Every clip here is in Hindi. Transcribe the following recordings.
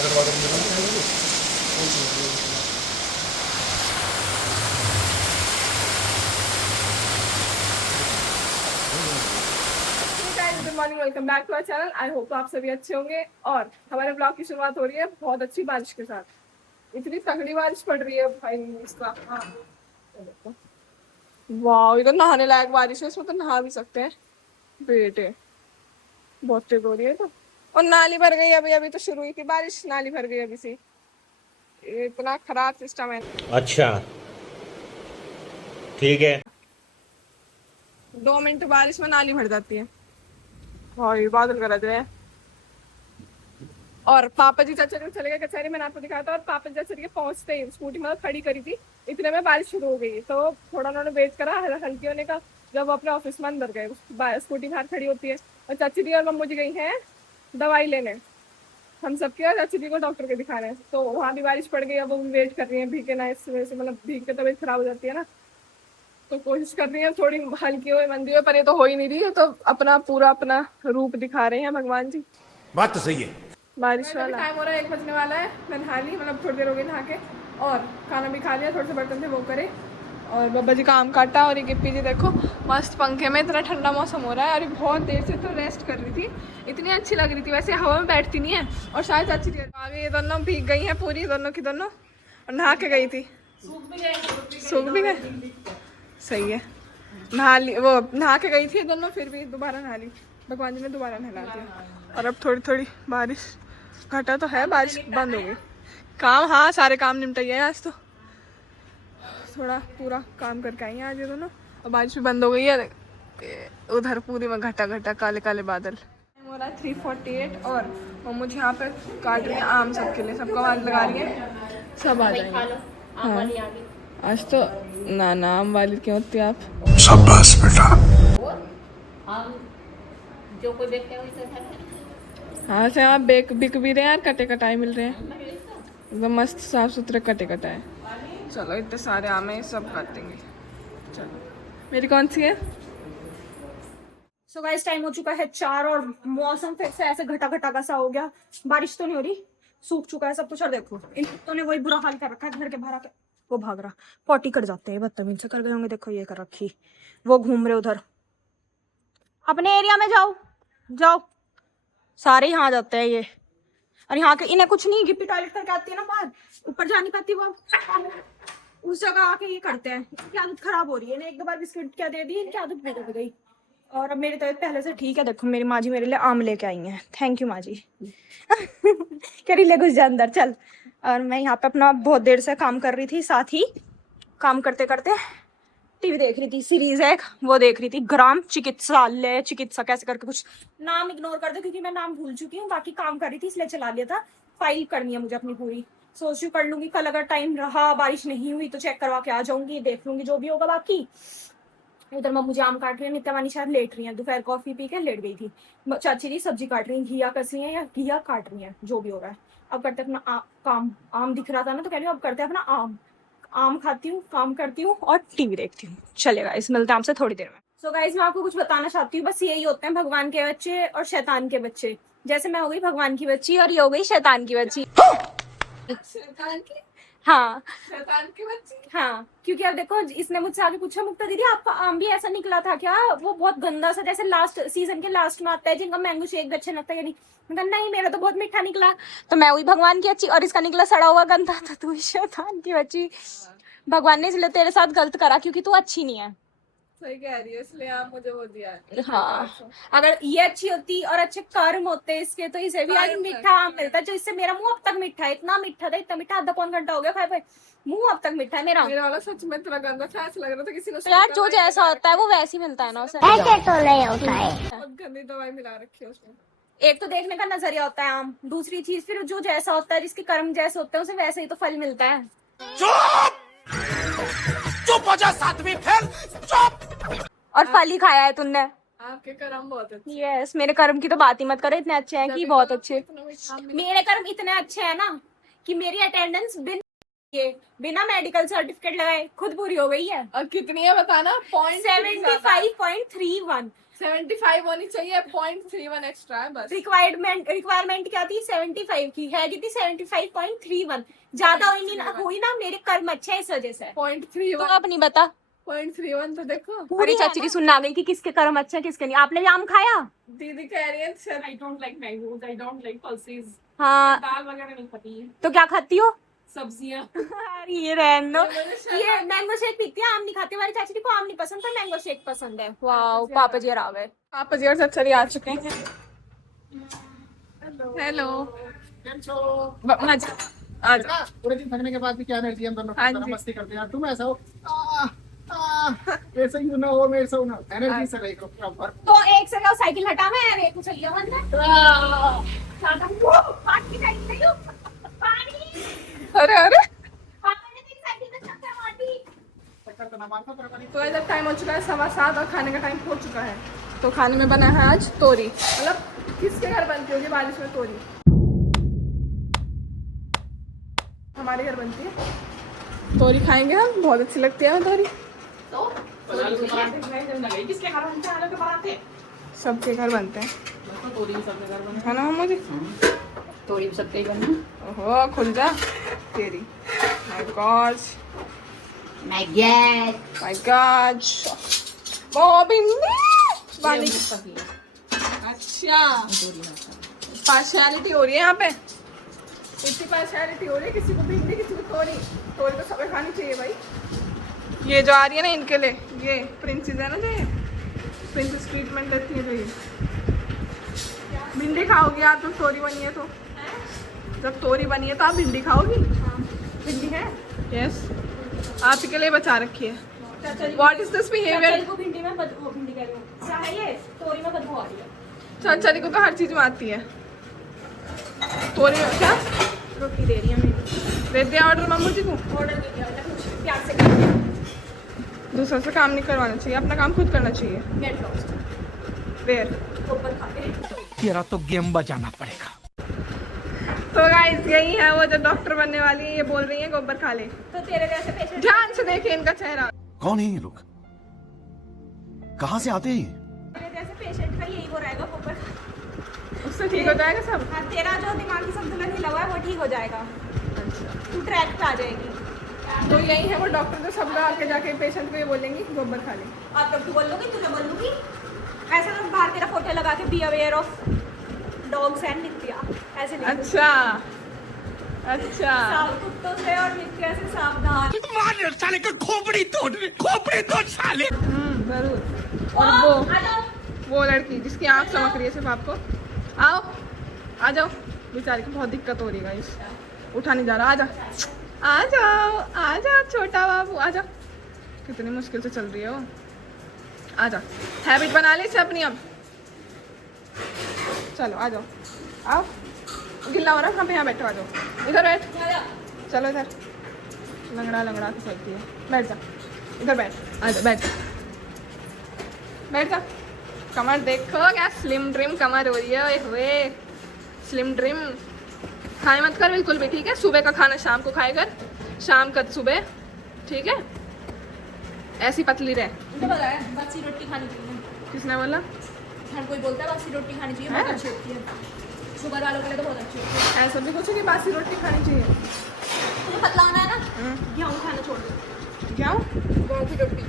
Good morning, welcome back to our channel. I hope आप सभी अच्छे होंगे। और हमारे ब्लॉग की शुरुआत हो रही है बहुत अच्छी बारिश के साथ। इतनी तगड़ी बारिश पड़ रही है भाई इसका। वाह, इधर नहाने लायक बारिश है, इसमें तो नहा भी सकते हैं बेटे। बहुत तेज हो रही है तो। और नाली भर गई अभी, अभी तो शुरू हुई थी बारिश, नाली भर गई अभी से। इतना खराब सिस्टम है। अच्छा ठीक है। 2 मिनट बारिश में नाली भर जाती है। भाई बादल गरज रहे हैं। और पापा जी चाचा जी चले गए कचहरी, मैंने आपको दिखाया था। और पापा जी चाचा जी पहुंचते ही स्कूटी मतलब खड़ी करी थी, इतने में बारिश शुरू हो गई। तो थोड़ा उन्होंने वेट करा हल्की होने का। जब वो अपने ऑफिस में अंदर गए, स्कूटी बाहर खड़ी होती है और चाची जी और मम्मू जी गई हैं दवाई लेने। हम सबके और चाची जी को डॉक्टर के दिखाने हैं, तो वहाँ भी बारिश पड़ गई। अब वो वेट कर रही है भीगे ना, इस वजह से मतलब भीग के तबीयत खराब हो जाती है ना। तो कोशिश कर रही है थोड़ी हल्की हुए मंदी हुए, पर ये तो हो ही नहीं रही है। तो अपना पूरा अपना रूप दिखा रहे हैं भगवान जी। बात तो सही है। बारिश वाला टाइम हो रहा है, 1 बजने वाला है। मैं नहा ली, मतलब थोड़ी देर हो गई नहा के। और खाना भी खा लिया, थोड़े से बर्तन थे वो करे। और बब्बा जी काम काटा। और ये गिप्पी जी देखो मस्त पंखे में, इतना ठंडा मौसम हो रहा है। और बहुत देर से तो रेस्ट कर रही थी, इतनी अच्छी लग रही थी। वैसे हवा में बैठती नहीं है। और शायद चाची जी आगे, ये दोनों भीग गई हैं पूरी, दोनों की दोनों। और नहा के गई थी, सूख भी गए। सही है, नहा ली, वो नहा के गई थी दोनों, फिर भी दोबारा नहा ली। भगवान जी ने दोबारा नहला दिया। और अब थोड़ी थोड़ी बारिश घटा तो है, बारिश बंद हो गई। काम, हाँ सारे काम निपटाई है आज तो। थोड़ा पूरा काम करके आई हैं आज ये दोनों। और बारिश भी बंद हो गई है। उधर पूरी में घटा घटा काले काले बादल हो रहा है। 3:48 और मुझे यहाँ पे काट रही है आम सबके लिए, सबको आवाज लगा रही है, सब आ जाएंगे। हाँ आज तो ना आम वाली क्यों होती आप। शाबाश बेटा। जो कोई देखते हैं वही सब। हाँ से आप बिक भी रहे हैं यार, कटे कटाए मिल रहे हैं एकदम मस्त साफ सुथरे कटे कटाए। चलो इतने सारे आम हैं, सब काट देंगे। चलो मेरी कौन सी है। सो गाइस टाइम हो चुका है 4 और मौसम फिर से ऐसे घटा घटा का सा हो गया। बारिश तो नहीं हो रही, सूख चुका है सब कुछ। और देखो इन कुत्तों ने वही बुरा हाल कर रखा है घर के बाहर आके। वो भाग रहा, पॉटी कर जाते हैं, बदतमीज से कर गए होंगे। देखो ये कर रखी, वो घूम रहे उधर। अपने एरिया में जाओ जाओ, सारे यहाँ आ जाते हैं ये। और यहाँ के इन्हें कुछ नहीं, गिप्पी टॉयलेट करके आती है ना बाहर, ऊपर जा नहीं पाती वो, उस जगह आके ये करते हैं। इनकी आदत खराब हो रही है। इन्हें 1-2 बार बिस्किट क्या दे दी, इनकी आदत बिगड़ गई। और अब मेरी तबीयत पहले से ठीक है। देखो मेरी माँ जी मेरे लिए आम लेके आई हैं, थैंक यू माँ जी। कह रही ले घुस जा अंदर चल। और मैं यहाँ पे अपना बहुत देर से काम कर रही थी, साथ ही काम करते करते टीवी देख रही थी। सीरीज है एक, वो देख रही थी, ग्राम चिकित्सालय चिकित्सा कैसे करके कुछ। नाम इग्नोर कर दो क्योंकि मैं नाम भूल चुकी हूँ। बाकी काम कर रही थी इसलिए चला लिया था। फाइल करनी है मुझे अपनी पूरी, सोच कर लूंगी। कल अगर टाइम रहा, बारिश नहीं हुई तो चेक करवा के आ जाऊंगी, देख लूंगी जो भी होगा। बाकी उधर मैं मुझे आम काट रही है, नित्यावानी शायद लेट रही है, दोपहर कॉफी पी के लेट गई थी। चाची जी सब्जी काट रही है, घिया कस रही है या घिया काट रही है, जो भी हो रहा है। अब करते अपना काम। आम दिख रहा था ना तो कह रही हूँ अब करते अपना आम खाती हूँ, काम करती हूँ और टीवी देखती हूँ। चलेगा, इस मिलते हैं आपसे थोड़ी देर में। सो गाइस मैं आपको कुछ बताना चाहती हूँ, बस यही होते हैं भगवान के बच्चे और शैतान के बच्चे। जैसे मैं हो गई भगवान की बच्ची और ये हो गई शैतान की बच्ची। शैतान की, हाँ शैतान की बच्ची। हाँ, क्योंकि अब देखो इसने मुझसे आगे पूछा, मुक्ता दीदी आपका आम भी ऐसा निकला था क्या? वो बहुत गंदा सा, जैसे लास्ट सीजन के लास्ट में आता है जिनका मैंगो शेक अच्छा लगता है। नहीं मेरा तो बहुत मीठा निकला। तो मैं हुई भगवान की अच्छी और इसका निकला सड़ा हुआ गंदा। तो तू शैतान की बच्ची। भगवान ने इसलिए तेरे साथ गलत करा क्योंकि तू अच्छी नहीं है। सही कह रही है, इसलिए आप मुझे वो दिया है। हाँ, अगर ये अच्छी होती और अच्छे कर्म होते इसके तो इसे भी आज मीठा आम मिलता। जो इससे मेरा मुंह अब तक मीठा है, इतना मीठा था, इतना मीठा, आधा पौन घंटा हो गया खाए भाई, मुंह अब तक मीठा है मेरा। मेरा वाला सच में इतना गंदा था, ऐसा लग रहा था किसी ने तो यार जो जैसा होता है वो वैसे ही मिलता है ना उसे। ऐसे तो नहीं होता है। बहुत गंदी दवाई मिला रखी है उसमें। एक तो देखने का नजरिया होता है आम, दूसरी चीज फिर जो जैसा होता है, जिसके कर्म जैसे होते हैं उसे वैसे ही तो फल मिलता है। चुप हो जा सातवीं फेल, चुप। और फल ही खाया है तुमने। आपके कर्म बहुत अच्छे। यस, मेरे कर्म की तो बात ही मत करो, इतने अच्छे हैं कि बहुत अच्छे। मेरे मेरे कर्म इतने अच्छे हैं ना कि मेरी अटेंडेंस बिना मेडिकल सर्टिफिकेट लगाए खुद पूरी हो गई है। और कितनी है बताना? 75.31। 75 होनी चाहिए, 0.31 एक्स्ट्रा है बस। रिक्वायरमेंट क्या थी 75 की, है कितनी 75.31। ज्यादा हुई ना, मेरे कर्म अच्छे हैं इस वजह से। 0.31 अब नहीं बता 0.31 तो देखो। पूरी चाची की सुनना गई कि किसके कर्म अच्छे हैं किसके नहीं। आपने आम खाया? दीदी कह रही है sir I don't like mangoes. I don't like pulses. हाँ दाल वगैरह नहीं खाती। तो क्या खाती हो? सब्जियां। अरे ये रहने दो। मुझे शर्म ये मैंगो शेक पीती है, आम नहीं खाती। हमारी चाची को आम नहीं पसंद पर मैंगो शेक पसंद है। वाओ पापा जी आ गए। आप जी और चली आ चुके हैं। हेलो मजा आ जाओ। पूरे दिन थकने के बाद भी क्या एनर्जी हम दोनों हाँ की तरह जी। मस्ती करते हैं। तुम ऐसा हो ऐसे ही ना हो मेरे से हो ना एनर्जी से रही करो प्रॉपर। तो एक से क्या साइकिल हटा मैं एक को चलिए मन में ज्यादा वो पानी नहीं नहीं हो पानी अरे अरे पापा ने तेरी साइकिल में चक्कर मार दी। चक्कर तो ना मारता तेरे को। तो इधर टाइम हो चुका है 7:15 और खाने का टाइम हो चुका है। तो खाने में बना है आज तोरी। मतलब किसके घर बनती होगी बारिश में तोरी? हमारे घर बनती है तोरी, खाएंगे हम। बहुत अच्छी लगती है हमें तोरी। तो आलू के पराठे खाए जब लगे किसके घर बनते हैं आलू के पराठे? सबके घर बनते हैं, तो तोरी भी सबके घर बने। है ना मुझे? तोरी भी सबके घर बने। ओहो खुल जा तेरी। माय गॉड माय गॉड बॉबिनी अच्छा पार्शियलिटी हो रही है यहाँ पे। इतनी पार्शियलिटी हो रही है, किसी को भिंडी किसी को तोरी। तोरी तो सबको खानी चाहिए भाई। ये जो आ रही है ना इनके लिए, ये प्रिंसेस है ना जो ये प्रिंसेस ट्रीटमेंट लेती है जो ये। भिंडी खाओगी आप जब तोरी बनी है तो? जब तोरी बनी है तो आप भिंडी खाओगी? भिंडी है यस आप ही के लिए बचा रखी है। What is this behaviour? को भिंडी में बदबू भिंडी कह रही हूँ क्या है ये तोरी में बदबू आ रही है। चाचारी को तो हर चीज में आती है। तोरी में क्या रोटी दे रही है मेरी। दे दिया ऑर्डर मम्मू जी को? ऑर्डर दे दिया था कुछ प्यार से कर दिया। दूसरों से काम नहीं करवाना चाहिए, अपना काम खुद करना चाहिए। गेट लॉस्ट देर ऊपर खा के। तेरा तो गेम बजाना पड़ेगा। तो गाइस यही है वो जो डॉक्टर बनने वाली है, ये बोल रही है गोबर खा ले। तो तेरे जैसे पेशेंट ध्यान से देखिए इनका चेहरा। कौन है ये लोग? कहाँ से आते हैं? तेरे जैसे पेशेंट का यही वो रहेगा ऊपर। उससे ठीक हो जाएगा सब। हाँ तेरा जो दिमागी संतुलन हिला हुआ है वो ठीक हो जाएगा। तू ट्रैक पे आ जाएगी। तो यही है वो डॉक्टर जो सब आके जाके पेशेंट को ये बोलेंगी गोबर खा ले। अब तब तू बोलोगी तुझे बोलूंगी ऐसे तो बाहर तेरा फोटो लगा के be aware of dogs and Nitya ऐसे लिख दो। अच्छा अच्छा साफ कुत्तों से और नित्या से सावधान। मार साले का खोपड़ी तोड़ साले। जरूर। और वो लड़की जिसकी आँख चमक रही है सिर्फ आपको, आओ आ जाओ। बेचारी को बहुत दिक्कत हो रही है गाइस, उठा नहीं जा रहा। आ जाओ छोटा बाबू आ जाओ। कितनी मुश्किल से चल रही है वो। आ जाओ हैबिट बना ली इसे अपनी। अब चलो आ जाओ आओ। गिल्ला हो रहा है कहाँ पे? यहाँ बैठो आ जाओ इधर बैठ। चलो इधर लंगड़ा के चलती है। बैठ जा इधर बैठ आ जा बैठ जा। कमर देखो क्या स्लिम ड्रिम कमर हो रही है। ओए होए स्लिम ड्रिम। खाए मत कर बिल्कुल भी ठीक है। सुबह का खाना शाम को खाए कर, शाम का सुबह ठीक है। ऐसी पतली रहे। मुझे पता है बासी रोटी खानी चाहिए। किसने बोला? हर कोई बोलता है बासी रोटी खानी चाहिए बहुत अच्छी होती है। शुगर वालों के लिए तो बहुत अच्छी होती है। ऐसा भी कुछ है कि बासी रोटी खानी चाहिए? तुझे पतला होना है ना गेहूँ खाना छोड़ दो। क्या गेहूँ की रोटी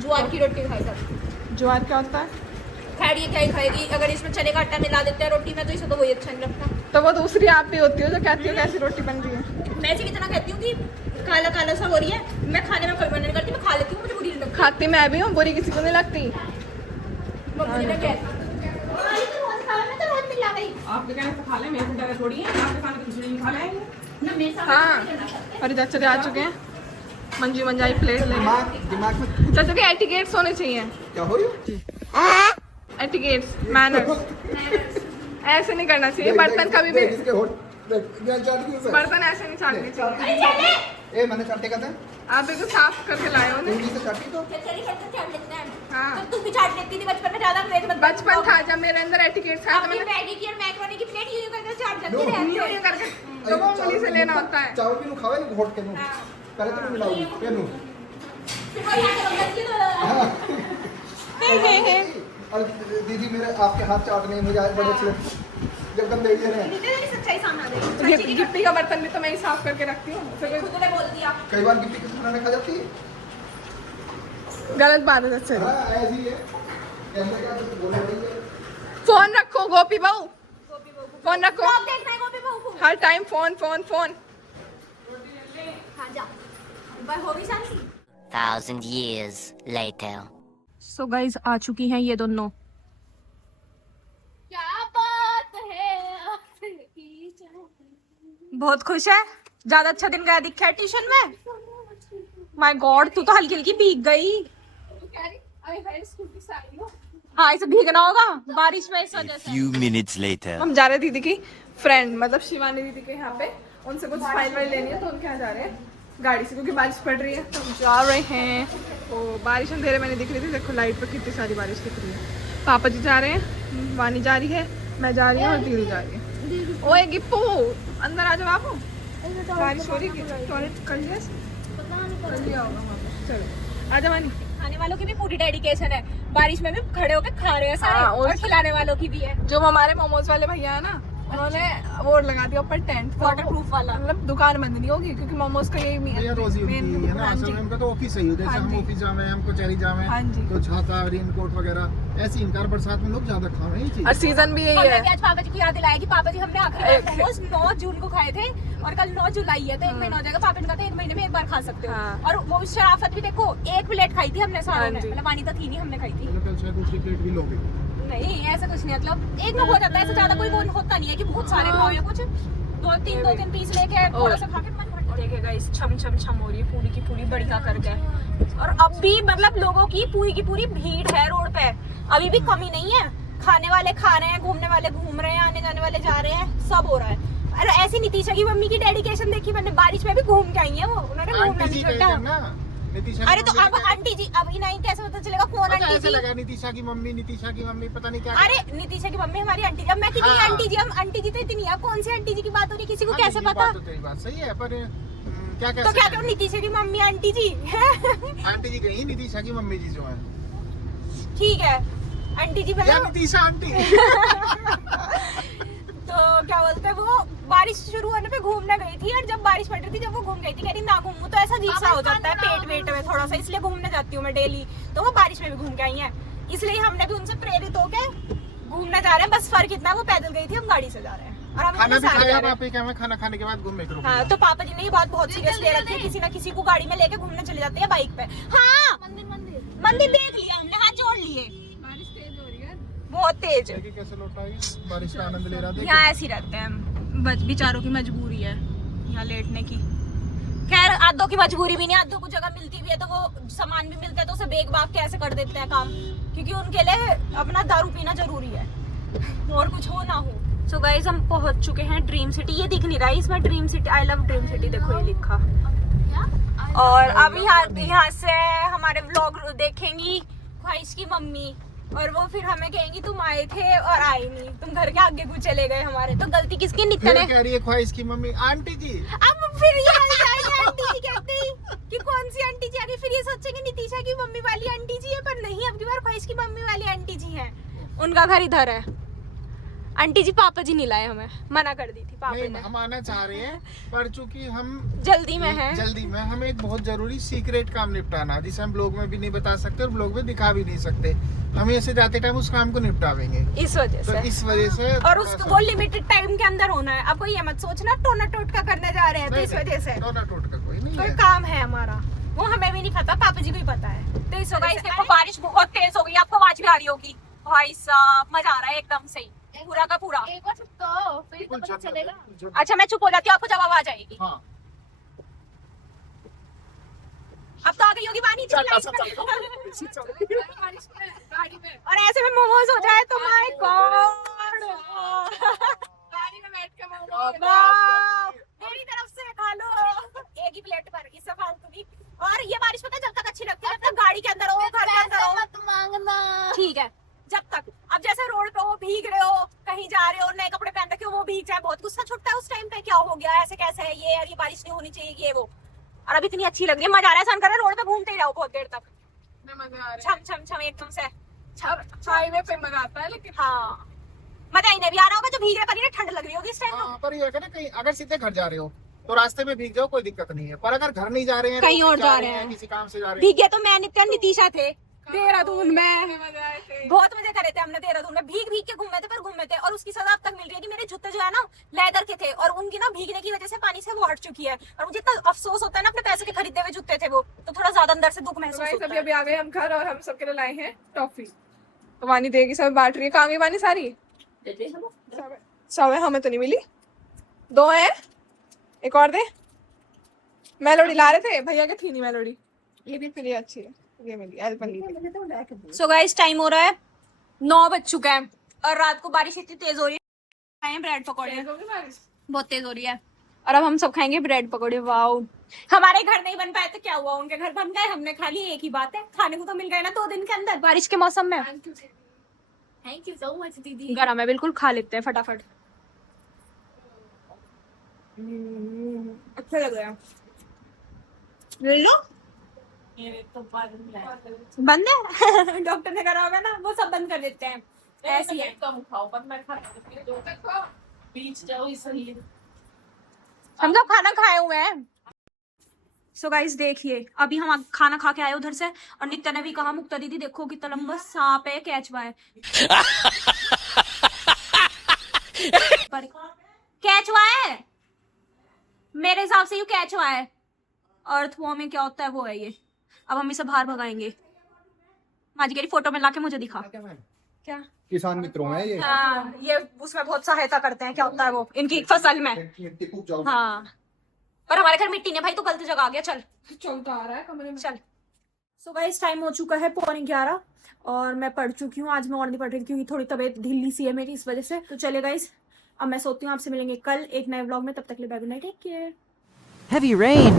ज्वार की रोटी खाई कर। ज्वार क्या होता है? खैर ये क्या ही खाएगी अगर इसमें चने का आटा मिला देते हैं रोटी में तो इसे तो वही अच्छा नहीं लगता। तो वो दूसरी आप भी होती हो जो कहती हो कैसी रोटी बन रही है। मैं इसे कितना कहती हूँ कि काला काला सा हो रही है। मैं खाने में कोई मना नहीं करती, मैं खा लेती हूँ, मुझे बुरी नहीं लगती। खाती मैं भी हूँ, बुरी किसी को नहीं लगती। मम्मी ने क्या आपके कहने से खा ले, मेरे से डरे थोड़ी है। आपके खाने की खिचड़ी नहीं खा लेंगे। हाँ और चाचा आ चुके हैं। मंजू मंजाई प्लेट ले दिमाग में चाचा के एटिकेट्स होने चाहिए। क्या हो रही है? एटिकेट्स मैनर्स ऐसे नहीं करना चाहिए। बर्तन कभी भी बर्तन ऐसे नहीं चाटने चाहिए। ए मैंने चाटे का था आप बिल्कुल साफ करके लाए हो ना। उंगली से चाटी तो हाँ तू भी चाट लेती थी बचपन में ज्यादा प्लेट मत बचपन था जब मेरे अंदर एटिकेट्स था तो अपनी मैंने मैगी की और मैक्रोनी की प्लेट यूं करके चाट लो, जाती रहती यूं है। यूं करके तो वो उंगली से लेना होता है। चावल भी नु खावे नु घोट के नु पहले तो मिलाऊंगी फिर नु फिर वो यहाँ के बंदा की तो और दीदी मेरे आपके हाथ चाटने मुझे आज बड़े अच्छे लगते हैं। जब कम देख रहे हैं सच्चाई सामने आ गई। गिप्पी का बर्तन भी तो मैं ही साफ करके रखती हूँ, फिर खुद ने बोल दिया। कई बार गिफ्टी किस खाना खा जाती है। गलत बात है सच्चे। हाँ ऐसी है कैमरे का तो बोले वही है। फोन रखो गोपी बहू, फोन रखो, अब देखना है गोपी बहू को। हर टाइम फोन फोन फोन। हाँ जा, बाय हो गई शांति। 1,000 years later. सो गाइस आ चुकी हैं ये दोनों। क्या बात है, बहुत खुश है, ज्यादा अच्छा दिन गया दिखा है ट्यूशन में। माय गॉड तू तो हल्की हल्की भीग गई। हाँ इसे भीगना होगा बारिश में इस वजह से। Few minutes later. हम जा रहे हैं दीदी की फ्रेंड मतलब शिवानी दीदी के यहाँ पे, उनसे कुछ फाइल वाइल लेनी है तो उनके यहाँ जा रहे हैं गाड़ी से, क्योंकि बारिश पड़ रही है तो हम जा रहे हैं। तो बारिश अंधेरे में नहीं दिख रही थी, देखो लाइट पर कितनी सारी बारिश दिख रही है। पापा जी जा रहे हैं, वानी जा रही है, मैं जा रही हूँ और दीदी जा रही है। ओए गिप्पू अंदर आ जाओ बाबू, बारिश हो रही है, टॉयलेट कर लिया कर लिया होगा वहाँ पे। चलो आ जाओ वानी। खाने वालों की भी पूरी डेडिकेशन है, बारिश में भी खड़े होकर खा रहे हैं सारे। हाँ, और खिलाने वालों की भी है। जो हमारे मोमोज वाले भैया है ना, उन्होंने वो लगा दिया ऊपर टेंट, वाटर प्रूफ वाला। मतलब दुकान बंद नहीं होगी क्योंकि मोमोज का यही भैया रोजी उनकी है ना, हाँ असल जी। में उनका तो ऑफिस ही है। जैसे हाँ हम जी। ऑफिस जावे हम कचहरी जावे हाँ जी। तो छाता रेनकोट वगैरह ऐसे इनकार बरसात में लोग ज्यादा खावे ये चीज। और सीजन भी यही हमने है। भी आज पापा जी को याद दिलाया कि पापा जी हमने आखिरी बार मोमोज 9 जून को खाए थे और कल 9 जुलाई है तो 1 महीना हो जाएगा। पापा ने कहा था 1 महीने में एक बार खा सकते हो। हाँ। और वो शराफत भी देखो, 1 प्लेट खाई थी हमने सारों हाँ ने, जी। मतलब वानी तो थी नहीं, हमने खाई थी। कल शायद दूसरी प्लेट भी लोगे। नहीं ऐसा कुछ नहीं, मतलब एक में हो जाता है, ऐसे ज्यादा कोई वो होता नहीं है कि बहुत सारे खाओ या कुछ। दो तीन पीस लेके थोड़ा सा खा के मन भर देखेगा। इस छम छम छम हो रही है पूरी की पूरी, बढ़िया करके। और अब भी मतलब लोगों की पूरी भीड़ है रोड पे, अभी भी कमी नहीं है। खाने वाले खा रहे हैं, घूमने वाले घूम रहे हैं, आने जाने वाले जा रहे हैं, सब हो रहा है। अरे ऐसी नितीशा की मम्मी की डेडिकेशन देखी मैंने, बारिश में भी घूम के आई है वो, उन्होंने घूमना नहीं छोड़ा। अरे तो अब आंटी जी अभी नहीं, कैसे पता चलेगा कौन आंटी जी? लगा नितीशा की मम्मी पता नहीं क्या। अरे नितीशा की मम्मी हमारी आंटी जी। अब मैं कितनी हाँ। आंटी जी, हम आंटी जी तो इतनी है, कौन सी आंटी जी की बात हो रही है, किसी को कैसे पता? तो तेरी बात सही है पर क्या तो क्या करूं, नितीशा की मम्मी आंटी जी आंटी जी कहीं नितीशा की मम्मी जी जो है ठीक है आंटी जी या मतलब। नितीशा आंटी। तो क्या बोलते हैं, वो बारिश शुरू होने पे घूमने गई थी और जब बारिश पड़ रही थी, जब वो घूम गई थी, कह रही ना घूमूं तो ऐसा अजीब सा हो जाता है पेट वेट में थोड़ा सा, इसलिए घूमने जाती हूँ मैं डेली। तो वो बारिश में भी घूम के आई है, इसलिए हमने भी उनसे प्रेरित होके घूमने जा रहे हैं। बस फर्क इतना है वो पैदल गई थी, हम गाड़ी से जा रहे हैं और हम खाना अपने भी साथ जा खाया रहे हैं। पापा क्या मैं खाना खाने के बाद घूमने करूँ। हाँ तो पापा जी ने ये बात बहुत सीरियस ले रखी है, किसी ना किसी को गाड़ी में लेके घूमने चले जाते हैं बाइक पे। हाँ मंदिर देख लिया हमने, हाथ जोड़ लिए। बारिश तेज हो रही है, बहुत तेज। कैसे लौट आई बारिश का आनंद ले रहा था। यहाँ ऐसे ही रहते हैं, बेचारों की मजबूरी है यहाँ लेटने की। खैर आधों की मजबूरी भी नहीं, आधों को जगह मिलती भी है तो वो सामान भी मिलता है तो उसे बेग बाग के ऐसे कर देते हैं काम, क्योंकि उनके लिए अपना दारू पीना जरूरी है और कुछ हो ना हो। सो गाइस हम पहुंच चुके हैं ड्रीम सिटी। ये दिख नहीं रहा है इसमें, dream city, I love dream city, देखो ये लिखा। और अब यहाँ से हमारे व्लॉग देखेंगी ख्वाहिश की मम्मी, और वो फिर हमें कहेंगी तुम आए थे और आए नहीं, तुम घर के आगे कुछ चले गए हमारे। तो गलती किसकी? नित्य ने। कह रही है ख्वाहिश की मम्मी आंटी जी। अब फिर ये आंटी जी कहते ही कि कौन सी आंटी जी आ गई, फिर ये सोचेंगे नितीशा की मम्मी वाली आंटी जी है, पर नहीं, अब की बार ख्वाहिश की मम्मी वाली आंटी जी है। उनका घर इधर है। आंटी जी पापा जी नहीं लाए, हमें मना कर दी थी पापा नहीं ने। हम आना चाह रहे हैं पर चूंकि हम जल्दी में है, जल्दी में हमें एक बहुत जरूरी सीक्रेट काम निपटाना, जिसे हम ब्लॉग में भी नहीं बता सकते और ब्लॉग में दिखा भी नहीं सकते। हम ऐसे जाते टाइम उस काम को निपटावेंगे, इस वजह तो से। इस वजह से और उसको वो लिमिटेड टाइम के अंदर होना है। आपको ये मत सोचना टोना टोटका करने जा रहे हैं, तो इस वजह से टोना टोटका कोई नहीं कोई है। काम है हमारा, वो हमें भी नहीं पता, पापा जी को ही पता है। तो इस वजह से देखो बारिश बहुत तेज हो गई, आपको आवाज भी आ रही होगी। भाई साहब मजा आ रहा है एकदम सही, पूरा का पूरा। एक बार चुप तो फिर तो पता चलेगा। अच्छा मैं चुप हो जाती हूँ, आपको जब आवाज आएगी। हाँ। अब तो आ गई होगी वानी जी बारिश में गाड़ी में और ऐसे में मोमोज हो जाए तो माय गॉड, गाड़ी में बैठ के मोमोज मेरी तरफ से खा लो एक ही प्लेट पर, इससे फालतू भी। और ये बारिश पता है जब तक अच्छी लगती है जब तक गाड़ी के अंदर हो, घर के अंदर हो, मत मांगना। ठीक है। जब तक अब जैसे रोड पे वो भीग रहे हो, कहीं जा रहे हो, नए कपड़े पहन रखे हो, वो भीग जाए, बहुत गुस्सा छुटता है उस टाइम पे, क्या हो गया, ऐसे कैसे है ये, यार ये बारिश नहीं होनी चाहिए, ये वो। और अब इतनी अच्छी लग रही है, मजा आ रहा है, सन कर रहा है रोड पे घूमते ही रहो बहुत देर तक, मैं मजा आ रहा है। छम छम छम एकदम से। हाईवे पे मजा आता है लेकिन हाँ मजा इन्हें भी आ रहा होगा जो भीग रहे पर इन्हें ठंड लग रही होगी इस टाइम। हाँ, पर ये है ना कहीं अगर सीधे घर जा रहे हो तो रास्ते में भीग जाओ कोई दिक्कत नहीं है, पर अगर घर नहीं जा रहे हैं कहीं रोड और पे जा रहे हैं। किसी काम से जा रहे हैं भीगे तो मैं नित्य नितीशा थे देहरादून में। मजा आए थे। बहुत मजे करे थे हमने देहरादून में, भीग भीग के घूमे थे पर घूमे थे। और उसकी सजा अब तक मिल रही है कि मेरे जूते जो है ना लेदर के थे और उनकी ना भीगने की वजह से पानी से वो हट चुकी है। और मुझे इतना अफसोस होता है ना अपने पैसे के खरीदे हुए जूते थे वो, तो थोड़ा ज्यादा अंदर से दुख तो महसूस गाइस होता अभी है। अभी आ गए हम घर और हम सबके लिए लाए हैं टॉफी। तो वानी देगी, सब बांट रही है। कहाँ गई वानी सारी? सब है, हमें तो नहीं मिली। 2 है, एक और दे। मेलोडी ला रहे थे भैया के, थी नहीं मेलोडी। ये भी फिर ये अच्छी है, ये मिली एल्पन। सो गाइस टाइम हो रहा है 9 बज चुका है और रात को बारिश इतनी तेज हो रही है। खाएं ब्रेड पकौड़े, बहुत तेज हो रही है और अब हम सब खाएंगे ब्रेड पकौड़े। वाओ, हमारे घर नहीं बन पाए तो क्या हुआ, उनके घर बन गए, हमने खा लिए। एक ही बात है, खाने को तो मिल गए ना 2 दिन के अंदर बारिश के मौसम में। थैंक यू सो मच दीदी। गरम है बिल्कुल, खा लेते हैं फटाफट। अच्छे लग रहे हैं। ले लो, बंद है डॉक्टर ने करा होगा ना, वो सब बंद कर देते हैं। ऐसी है, कम खाओ पर मैं खाता जो तक खाओ बीच जाओ ही सही है। हम सब खाना खाए हुए हैं। सो गाइस देखिए, अभी हम खाना खा के आए उधर से और नित्या ने भी कहा मुक्ता दीदी देखो कितना लंबा सांप है, कैचवा है। पर कैचवा है, मेरे हिसाब से ये कैचवा है। अर्थवॉर्म में क्या होता है वो है ये। अब हम इसे बाहर भगाएंगे। माजी कह फोटो में लाके मुझे दिखा। क्या? किसान मित्रों में ये हाँ, ये उसमें बहुत सहायता करते हैं। क्या होता है वो इनकी फसल में? मिट्टी कूद जाओ। हाँ, पर हमारे घर मिट्टी नहीं भाई, तो गलत जगह आ गया। चल चलता आ रहा है कमरे में। चल। सो गाइस टाइम हो चुका है 11:15 और मैं पढ़ चुकी हूँ। आज मैं और नहीं पढ़ रही थी क्योंकि थोड़ी तबीयत ढीली सी है मेरी, इस वजह से। तो चले गाइस, अब मैं सोती हूँ। आपसे मिलेंगे कल एक नए व्लॉग में, तब तक के लिए bye, good night, take care. Heavy rain.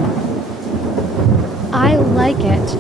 I like it.